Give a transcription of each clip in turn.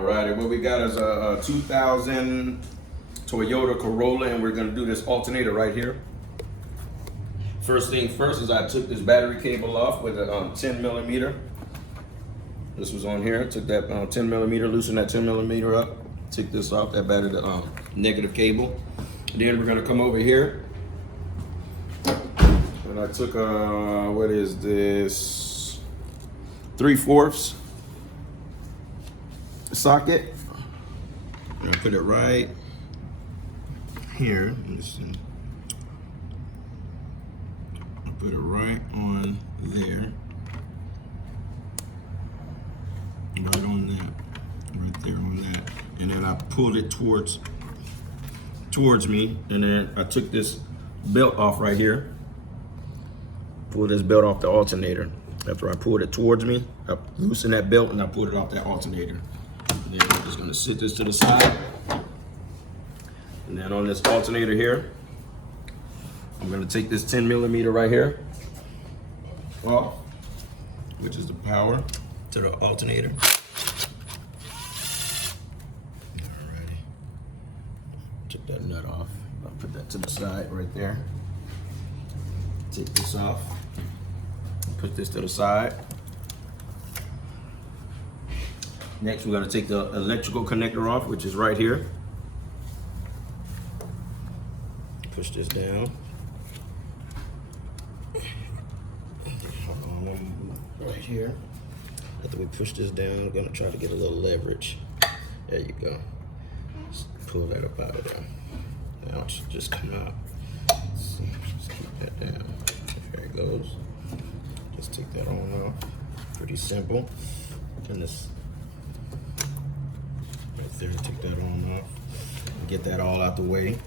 All righty, what we got is a 2000 Toyota Corolla, and we're gonna do this alternator right here. First thing first is I took this battery cable off with a 10 millimeter. This was on here, took that 10 millimeter, loosened that 10 millimeter up, took this off, that battery, the negative cable. Then we're gonna come over here, and I took what is this, 3/4 socket. I'm gonna put it right here. I'll put it right on there. Right on that, right there on that. And then I pulled it towards me, and then I took this belt off right here. Pulled this belt off the alternator. After I pulled it towards me, I loosened that belt and I pulled it off that alternator. And then I'm just gonna sit this to the side. And then on this alternator here, I'm gonna take this 10 millimeter right here off, which is the power to the alternator. Alrighty. Took that nut off. I'll put that to the side right there. Take this off. Put this to the side. Next, we're going to take the electrical connector off, which is right here. Push this down. Right here. After we push this down, we're going to try to get a little leverage. There you go. Just pull that up out of there. Now it should just come out. Let's see. Just keep that down. There it goes. Just take that on off. Pretty simple. And this right there, take that on off. Get that all out the way.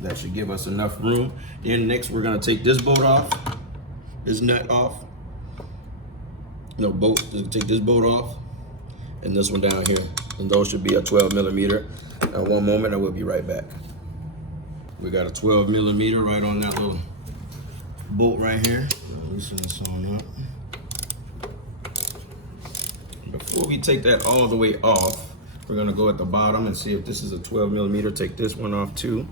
That should give us enough room. Then next we're gonna take this bolt off, this nut off. No bolt, just take this bolt off and this one down here. And those should be a 12 millimeter. Now one moment, I will be right back. We got a 12 millimeter right on that little bolt right here. Loosen this on up. Before we take that all the way off, we're gonna go at the bottom and see if this is a 12 millimeter. Take this one off too.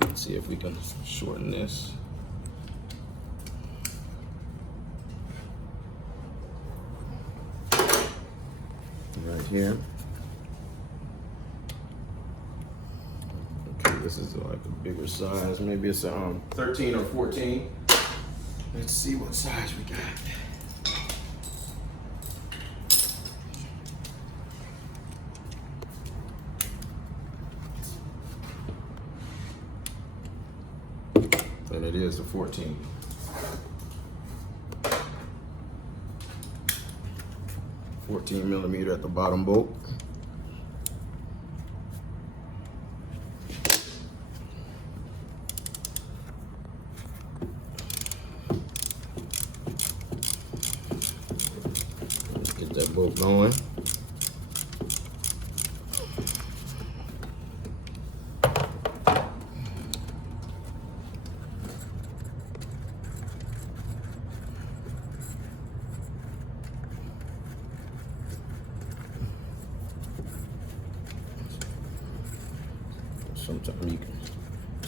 Let's see if we can shorten this. Right here. Okay, this is like a bigger size. Maybe it's 13 or 14. Let's see what size we got. And it is a 14. 14 millimeter at the bottom bolt. Let's get that bolt going. Sometimes you can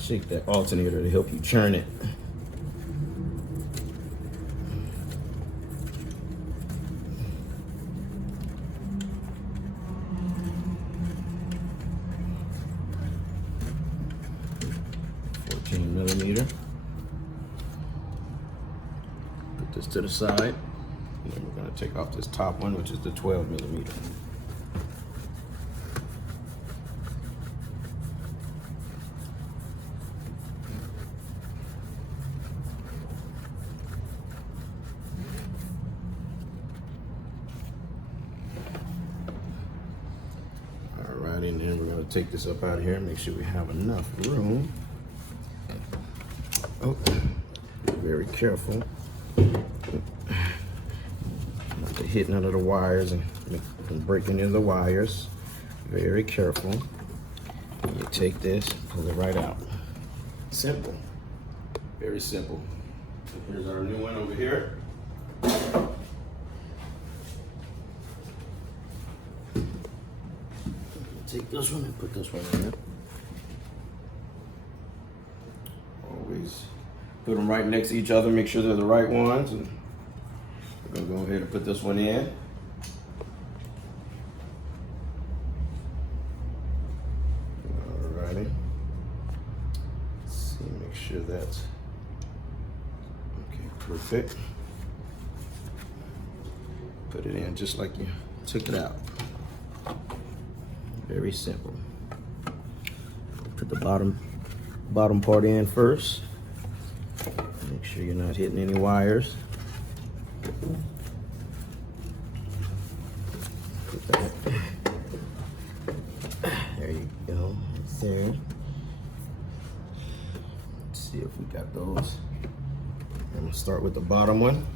shake that alternator to help you churn it. Millimeter. Put this to the side. And then we're going to take off this top one, which is the 12 millimeter. Alrighty, and then we're going to take this up out of here and make sure we have enough room. Oh, very careful not to hit none of the wires and break any of the wires. Very careful. And you take this, pull it right out. Simple, very simple. Here's our new one over here. take this one and put this one in there. Always put them right next to each other, make sure they're the right ones. And we're gonna go ahead and put this one in. Alrighty. Let's see, make sure that's okay, perfect. Put it in just like you took it out. Very simple. Put the bottom part in first. Make sure you're not hitting any wires. Put that. There you go. Right there. Let's see if we got those. I'm gonna start with the bottom one.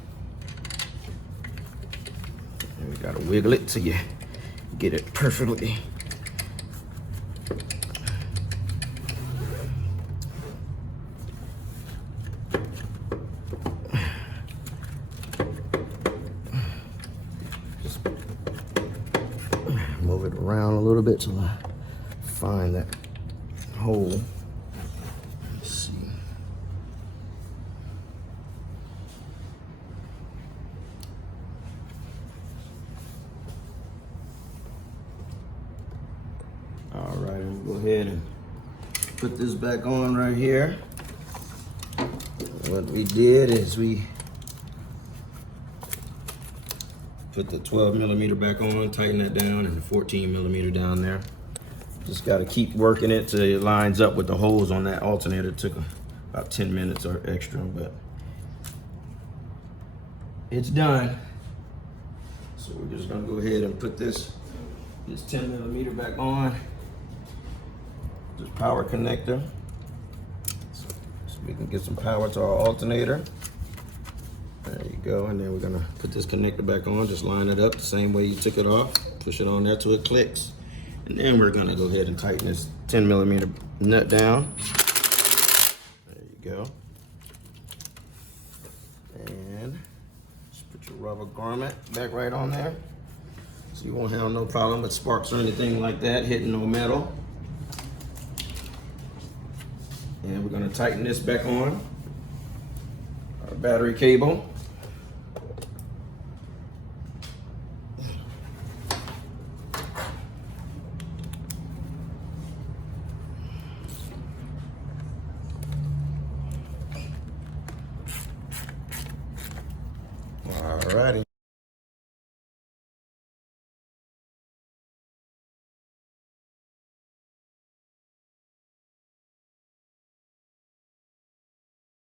And we gotta wiggle it till you get it perfectly. Just move it around a little bit till I find that hole. Let's see. All right, I'm gonna go ahead and put this back on right here. What we did is we put the 12 millimeter back on, tighten that down, and the 14 millimeter down there. Just gotta keep working it till it lines up with the holes on that alternator. It took about 10 minutes or extra, but it's done. So we're just gonna go ahead and put this 10 millimeter back on. This power connector, so we can get some power to our alternator. There you go, and then we're gonna put this connector back on, just line it up the same way you took it off, push it on there till it clicks. And then we're gonna go ahead and tighten this 10 millimeter nut down. There you go. And just put your rubber garment back right on there. So you won't have no problem with sparks or anything like that hitting no metal. And we're gonna tighten this back on, our battery cable. Alrighty.